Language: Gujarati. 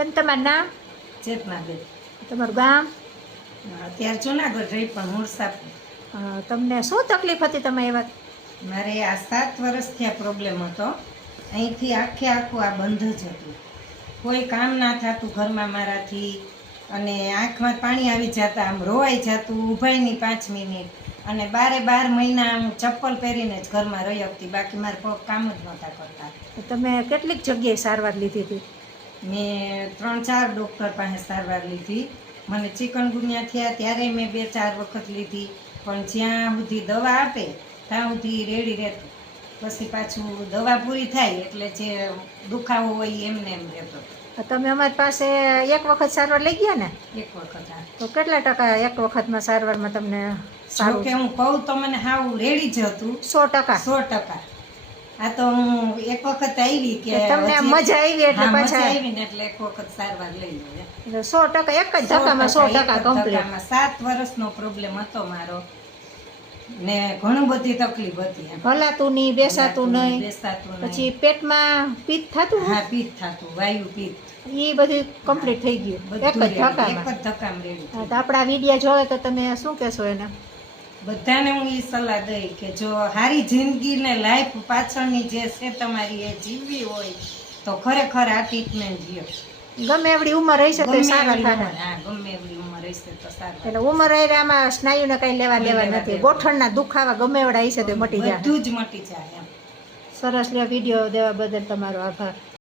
બેન તમારું નામ? ચેતનાબેન. તમારું ગામ? અત્યારે જુનાગઢ રહી પણ મૂળ સાપુર. તમને શું તકલીફ હતી તમે એવા? મારે આ 7 વર્ષથી આ પ્રોબ્લેમ હતો. અહીંથી આખું આ બંધ જ હતું. કોઈ કામ ના થતું ઘરમાં મારાથી, અને આંખમાં પાણી આવી જતા, આમ રોવાઈ જતું, ઊભાઈ નહીં 5 મિનિટ. અને 12 મહિના હું ચપ્પલ પહેરીને જ ઘરમાં રહી હતી, બાકી મારા પગ કામ જ નહોતા કરતા. તમે કેટલીક જગ્યાએ સારવાર લીધી હતી? મેં 3-4 ડૉક્ટર પાસે સારવાર લીધી. મને ચિકનગુનિયા થયા ત્યારે મેં 2-4 વખત લીધી, પણ જ્યાં સુધી દવા આપે ત્યાં સુધી રેડી રહેતું. પછી પાછું દવા પૂરી થાય એટલે જે દુખાવો હોય એમને એમ રહેતો. તમે અમારી પાસે એક વખત સારવાર લઈ ગયા ને? એક વખત. હા. તો કેટલા ટકા એક વખતમાં સારવારમાં તમને જો કે હું કહું તો મને હાવ રેડી જ હતું. 100%? 100%. આ તો હું એક વખત આવી કે તમને મજા આવી એટલે મજા પાછા આવી ને એટલે એક વખત સારવાર લઈ લો. એટલે 100% એક જ ધક્કામાં 100% કમ્પ્લીટ. 7 વર્ષનો પ્રોબ્લેમ હતો મારો ને ઘણું બધી તકલીફ હતી. હલાતું નહીં, બેસાતું નહીં, બેસાતું નહીં. પછી પેટમાં પિત્ત થતું? હા, પિત્ત થતું, વાયુ પિત્ત. એ બધું કમ્પ્લીટ થઈ ગયું એક જ ધક્કામાં. એક જ ધક્કામાં રેડી. તો આપણા વિડીયો જોવે તો તમે શું કહેશો એને? બધાને હું એ સલાહ દઈ કે જો સારી જિંદગી ને લાઈફ પાછળની જે છે તમારી એ જીવવી હોય તો ખરેખર આ ટ્રીટમેન્ટ લ્યો. ગમે એવડી ઉંમર રહી છે તો સારા થાય. હા, ગમે એવડી ઉંમર રહેશે તો સારું. એટલે ઉંમર આમાં સ્નાયુને કઈ લેવા દેવા નથી. ગોઠણના દુખાવા ગમે એવડા હશે તો મટી જાય, બધું જ મટી જાય એમ. સરસ લે વિડીયો દેવા બદલ તમારો આભાર.